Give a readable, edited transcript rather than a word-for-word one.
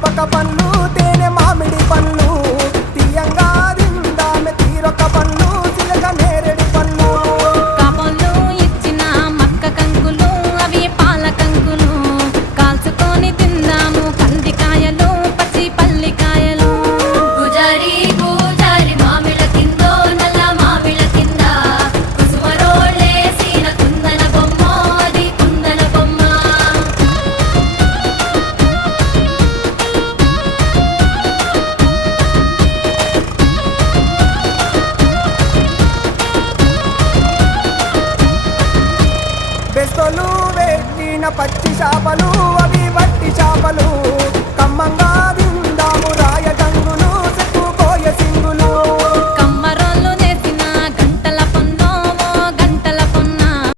పుల్పక పండ్లు తేనె మామిడి పండ్లు తీయంగా తిందామె తీరొక పండ్లు చిలక నేరేడి పండ్లు కాబోళ్ళు ఇచ్చిన మక్క కంకులు అవి పాల కంకులు కాల్చుకొని తిందాము కందికాయలు పచ్చి పల్లికాయలు గుజారి గుజారి మామిళ్ళ కిందో నల్ల మామిళ్ళ కింద కుసుమరోళ్ళేసిన కుందన బొమ్మ అది కుందన బొమ్మ బెస్తలు పెట్టిన పచ్చి చేపలు అవి వట్టి చేపలు